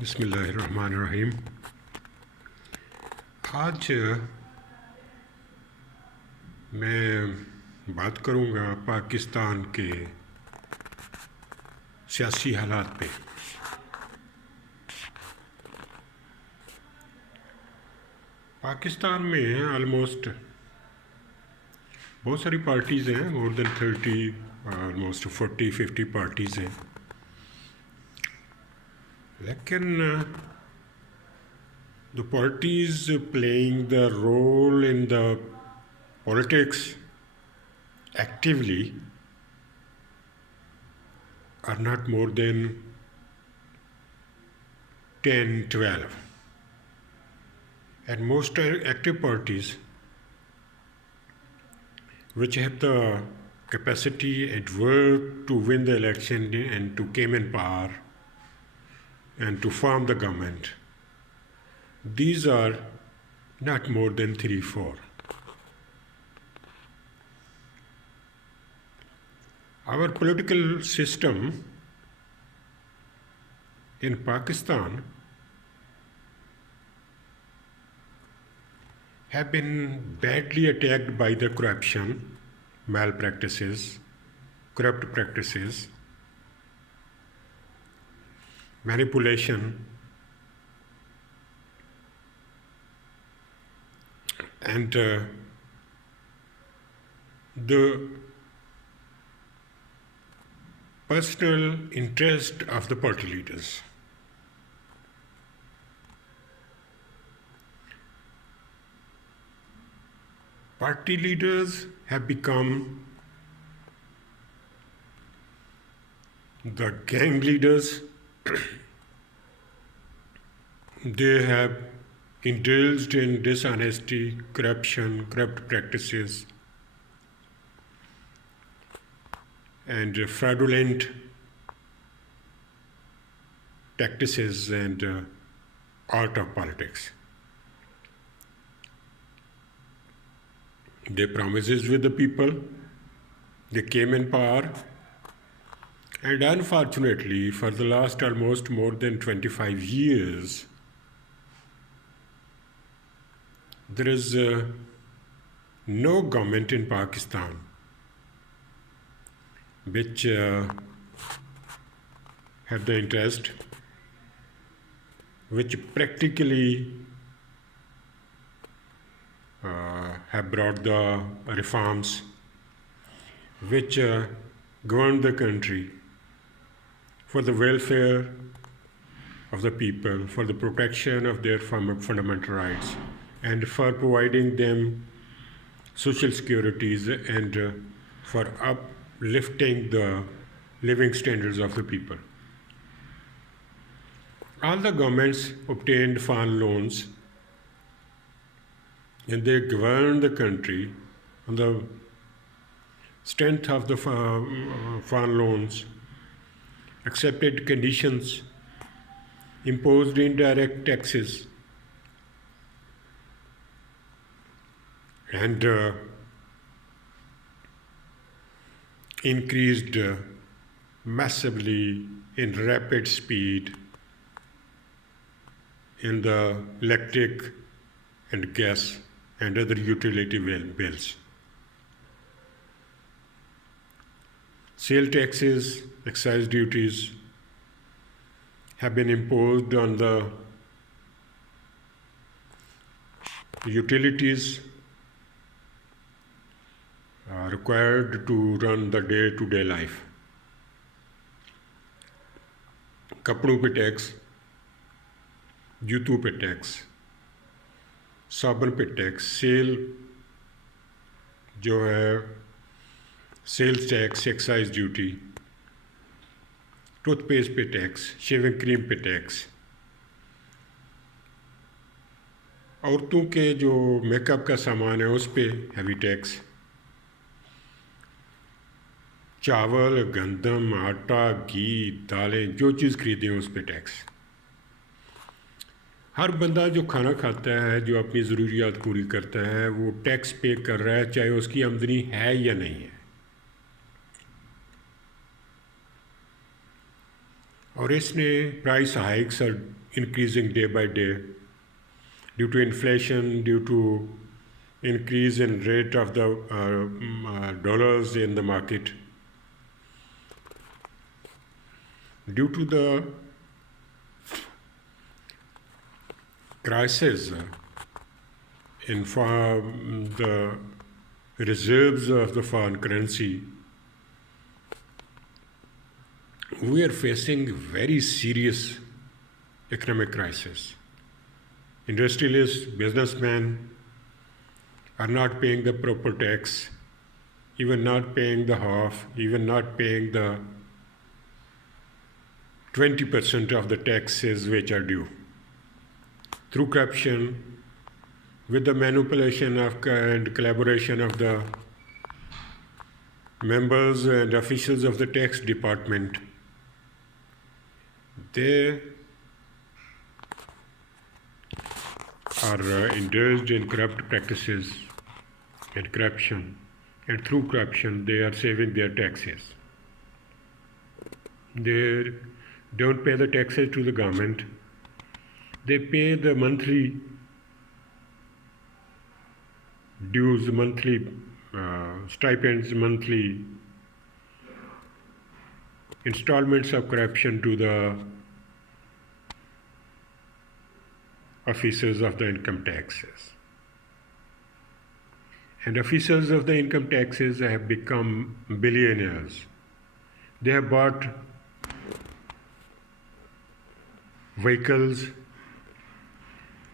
बिस्मिल्लाहिर्रहमानिर्रहीम। आज मैं बात करूँगा पाकिस्तान के सियासी हालात पे। पाकिस्तान में ऑलमोस्ट बहुत सारी पार्टीज़ हैं, मोर देन 30, ऑलमोस्ट 40-50 पार्टीज़ हैं, लेकिन the parties playing the role in the politics actively are not more than 10, 12. And most active parties which have the capacity and work to win the election and to come in power and to form the government, these are not more than 3, 4. Our political system in Pakistan have been badly attacked by the corruption, malpractices, corrupt practices, manipulation, and the personal interest of the party leaders. Party leaders have become the gang leaders. They have indulged in dishonesty, corruption, corrupt practices, and fraudulent practices and art of politics. They promises with the people, they came in power, and unfortunately, for the last almost more than 25 years, there is no government in Pakistan which have the interest, which practically have brought the reforms, which govern the country for the welfare of the people, for the protection of their fundamental rights, and for providing them social securities and for uplifting the living standards of the people. All the governments obtained foreign loans and they governed the country on the strength of the foreign loans, accepted conditions, imposed indirect taxes, and increased massively in rapid speed in the electric and gas and other utility bills. Sale taxes, excise duties have been imposed on the utilities required to run the day-to-day life. कपड़ों पे tax, जूतों पे tax, साबुन पे tax, sale जो है sales tax, excise duty, toothpaste पे tax, shaving cream पे टैक्स, औरतों के जो मेकअप का सामान है उस पे हैवी टैक्स, चावल, गंदम, आटा, घी, दालें, जो चीज़ खरीदें उस पे टैक्स। हर बंदा जो खाना खाता है, जो अपनी ज़रूरियात पूरी करता है, वो टैक्स पे कर रहा है, चाहे उसकी आमदनी है या नहीं है। और इसमें price hikes are increasing day by day due to inflation, due to increase in rate of the dollars in the market, due to the crisis in the reserves of the foreign currency. We are facing very serious economic crisis. Industrialists, businessmen are not paying the proper tax, even not paying the half, even not paying the 20% of the taxes which are due. Through corruption, with the manipulation of and collaboration of the members and officials of the tax department, they are indulged in corrupt practices and corruption, and through corruption they are saving their taxes. They don't pay the taxes to the government. They pay the monthly dues, monthly stipends, monthly installments of corruption to the officers of the income taxes. And officers of the income taxes have become billionaires. They have bought vehicles,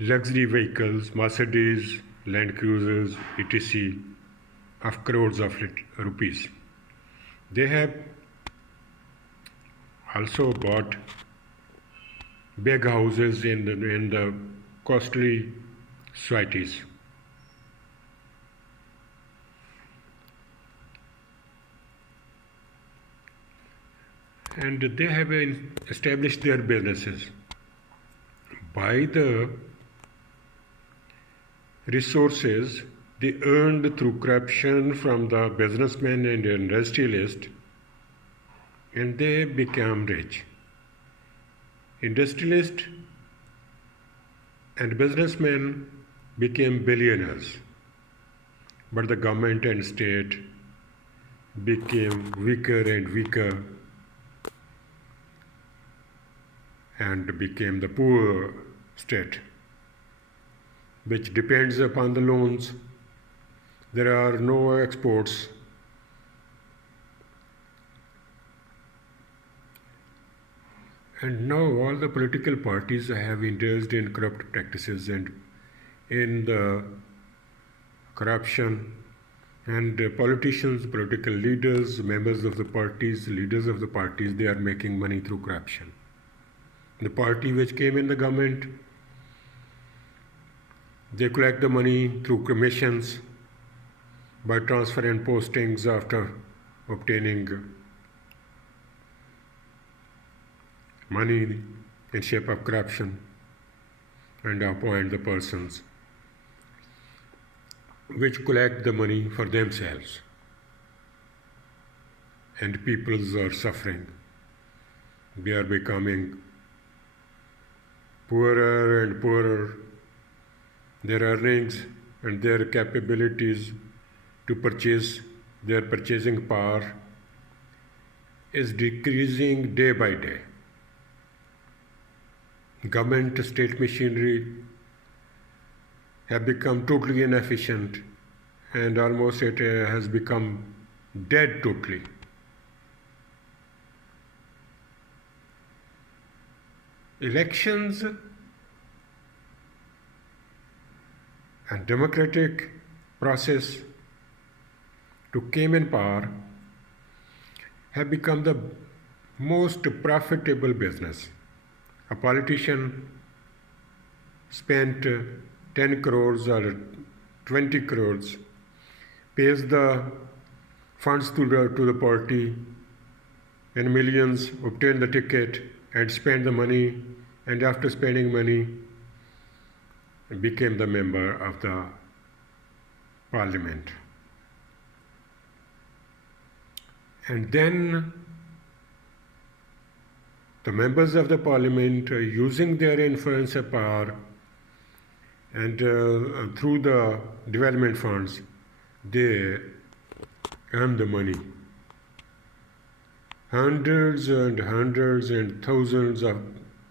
luxury vehicles, Mercedes, Land Cruisers, etc., of crores of rupees. They have also bought big houses in the costly societies. And they have established their businesses by the resources they earned through corruption from the businessmen and industrialists, and they became rich. Industrialists and businessmen became billionaires, but the government and state became weaker and weaker and became the poor state, which depends upon the loans. There are no exports. And now all the political parties have indulged in corrupt practices and in the corruption, and politicians, political leaders, members of the parties, leaders of the parties, they are making money through corruption. The party which came in the government, they collect the money through commissions by transfer and postings after obtaining money in shape of corruption, and appoint the persons which collect the money for themselves. And peoples are suffering. They are becoming poorer and poorer. Their earnings and their capabilities to purchase, their purchasing power is decreasing day by day. Government, state machinery have become totally inefficient, and almost it has become dead totally. Elections and democratic process to came in power have become the most profitable business. A politician spent 10 crores or 20 crores, pays the funds to the party in millions, obtain the ticket and spend the money, and after spending money, became the member of the parliament. And then The members of the parliament, using their influence and power, and through the development funds, they earn the money. Hundreds and thousands of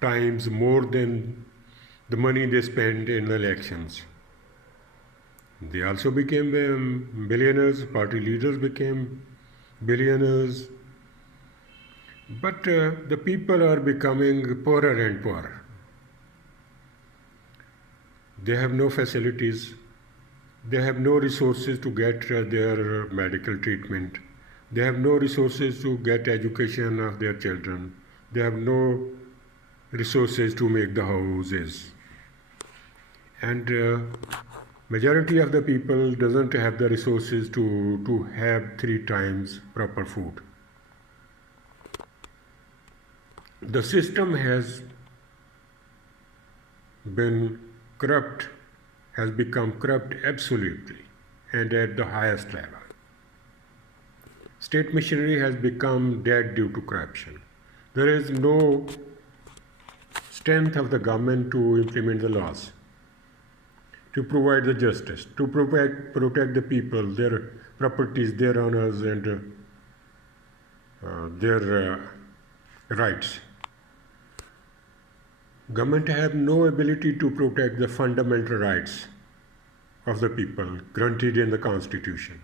times more than the money they spend in the elections. They also became billionaires, party leaders became billionaires. But the people are becoming poorer and poorer. They have no facilities. They have no resources to get their medical treatment. They have no resources to get education of their children. They have no resources to make the houses. And majority of the people doesn't have the resources to have 3 times proper food. The system has been corrupt, has become corrupt absolutely and at the highest level. State machinery has become dead due to corruption. There is no strength of the government to implement the laws, to provide the justice, to protect the people, their properties, their honors, and their rights. Government have no ability to protect the fundamental rights of the people granted in the Constitution.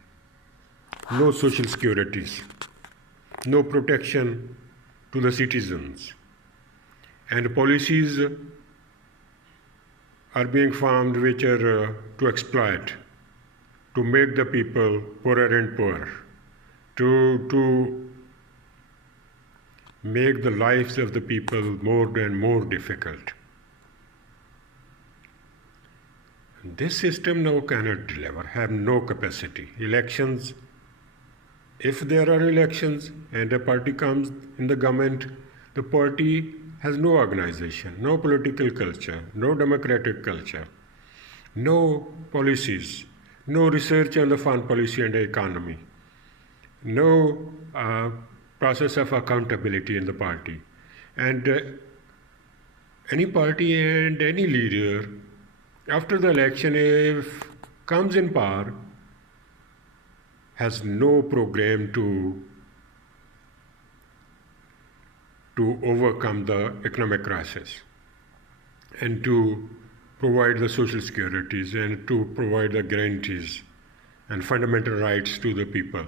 No social securities, no protection to the citizens, and policies are being formed which are to exploit, to make the people poorer and poorer, to make the lives of the people more and more difficult. This system now cannot deliver, have no capacity. Elections, if there are elections and a party comes in the government, the party has no organization, no political culture, no democratic culture, no policies, no research on the foreign policy and the economy, no process of accountability in the party. And any party and any leader, after the election, if comes in power, has no program to overcome the economic crisis and to provide the social securities and to provide the guarantees and fundamental rights to the people.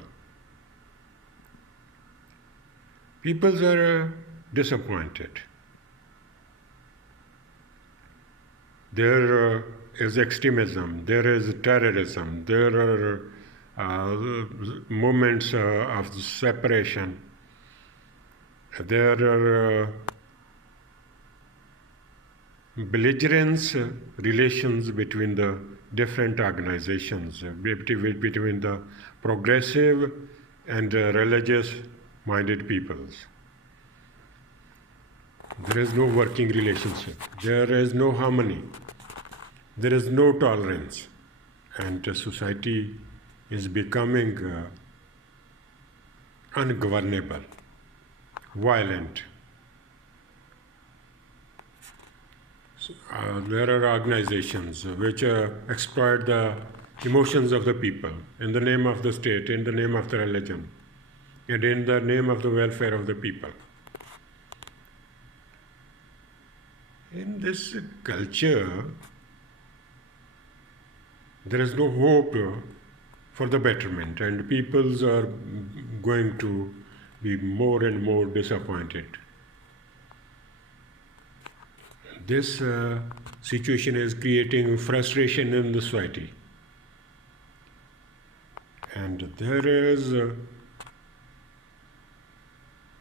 People are disappointed. There is extremism, there is terrorism, there are moments of separation. There are belligerence relations between the different organizations, between the progressive and religious-minded peoples. There is no working relationship. There is no harmony. There is no tolerance. And society is becoming ungovernable, violent. There are organizations which exploit the emotions of the people in the name of the state, in the name of the religion, and in the name of the welfare of the people. In this culture, there is no hope for the betterment, and peoples are going to be more and more disappointed. This situation is creating frustration in the society. And there is the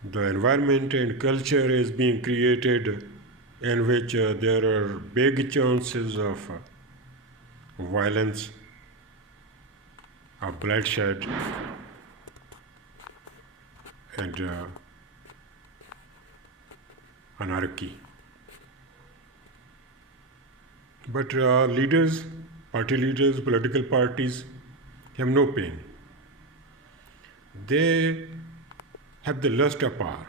environment and culture is being created in which there are big chances of violence, of bloodshed, and anarchy. But leaders, party leaders, political parties have no pain. They have the lust of power.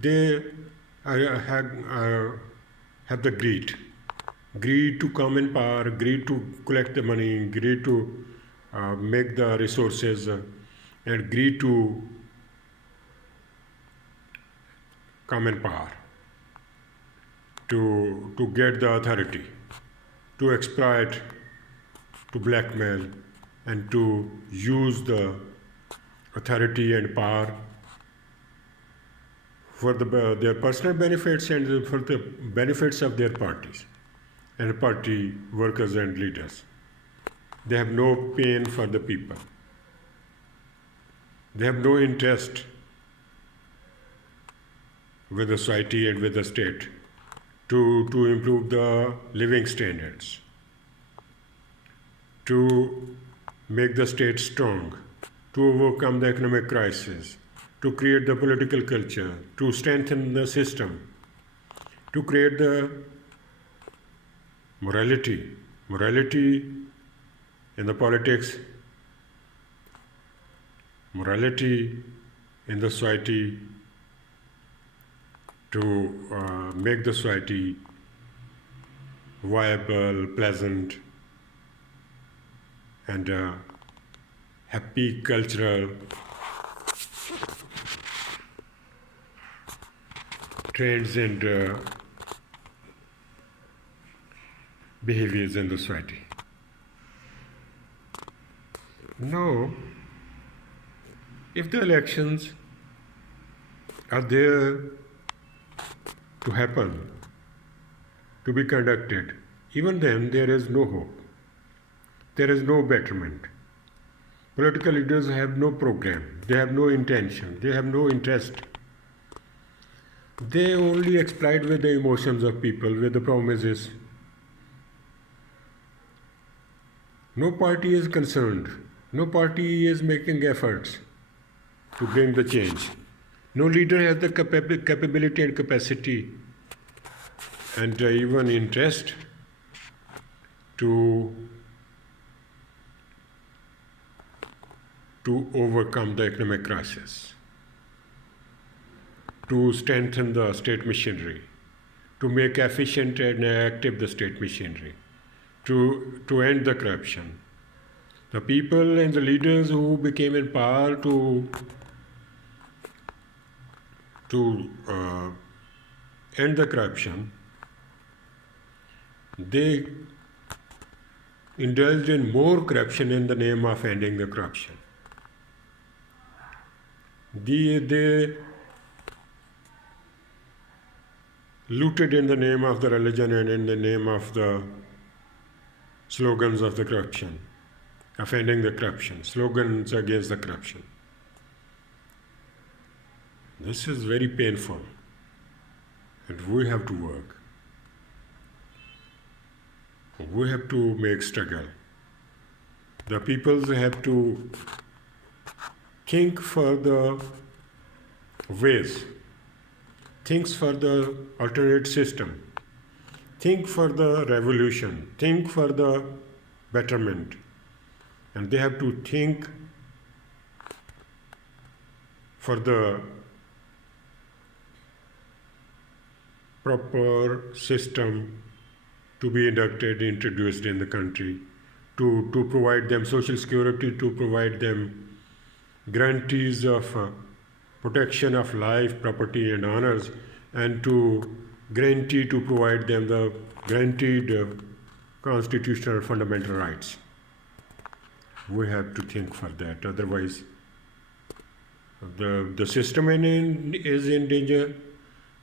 They have the greed to come in power, greed to collect the money, greed to make the resources, and greed to come in power, to get the authority, to exploit, to blackmail, and to use the authority and power for their personal benefits and for the benefits of their parties and party workers and leaders. They have no pain for the people. They have no interest with the society and with the state to improve the living standards, to make the state strong, to overcome the economic crisis, to create the political culture, to strengthen the system, to create the morality in the politics, morality in the society, to make the society viable, pleasant, and happy cultural trends and behaviors in the society. Now, if the elections are there to happen, to be conducted, even then there is no hope. There is no betterment. Political leaders have no program, they have no intention, they have no interest. They only exploit with the emotions of people, with the promises. No party is concerned. No party is making efforts to bring the change. No leader has the capability and capacity and even interest to overcome the economic crisis, to strengthen the state machinery, to make efficient and active the state machinery, to end the corruption. The people and the leaders who became in power to end the corruption, they indulged in more corruption in the name of ending the corruption. They looted in the name of the religion and in the name of the slogans of the corruption, of ending the corruption, slogans against the corruption. This is very painful, and we have to work. We have to make struggle. The peoples have to think for the ways, think for the alternate system, think for the revolution, think for the betterment. And they have to think for the proper system to be introduced in the country, to provide them social security, to provide them guarantees of protection of life, property, and honors, and to guarantee to provide them the guaranteed constitutional fundamental rights. We have to think for that. Otherwise, the system is in danger.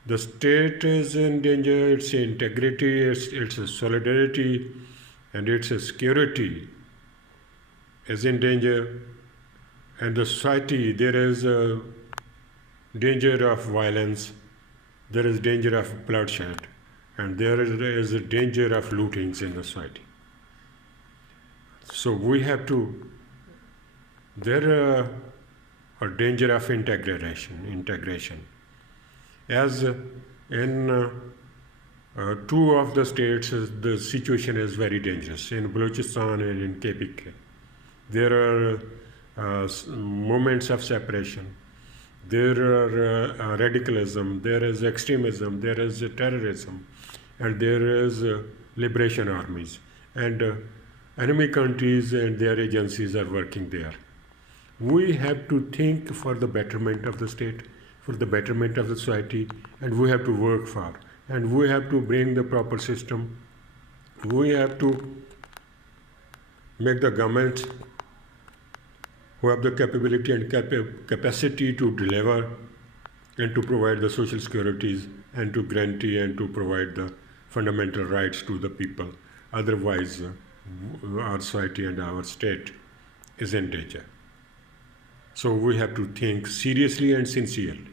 The state is in danger. Its integrity, its solidarity, and its security is in danger. And the society, there is a danger of violence, there is danger of bloodshed, and there is a danger of lootings in the society. So we have to, there are a danger of integration. As in two of the states, the situation is very dangerous. In Balochistan and in KPK, there are moments of separation. there are radicalism, there is extremism, there is terrorism, and there is liberation armies. And enemy countries and their agencies are working there. We have to think for the betterment of the state, for the betterment of the society, and we have to work for. And we have to bring the proper system. We have to make the government who have the capability and capacity to deliver and to provide the social securities and to guarantee and to provide the fundamental rights to the people. Otherwise, our society and our state is in danger. So we have to think seriously and sincerely.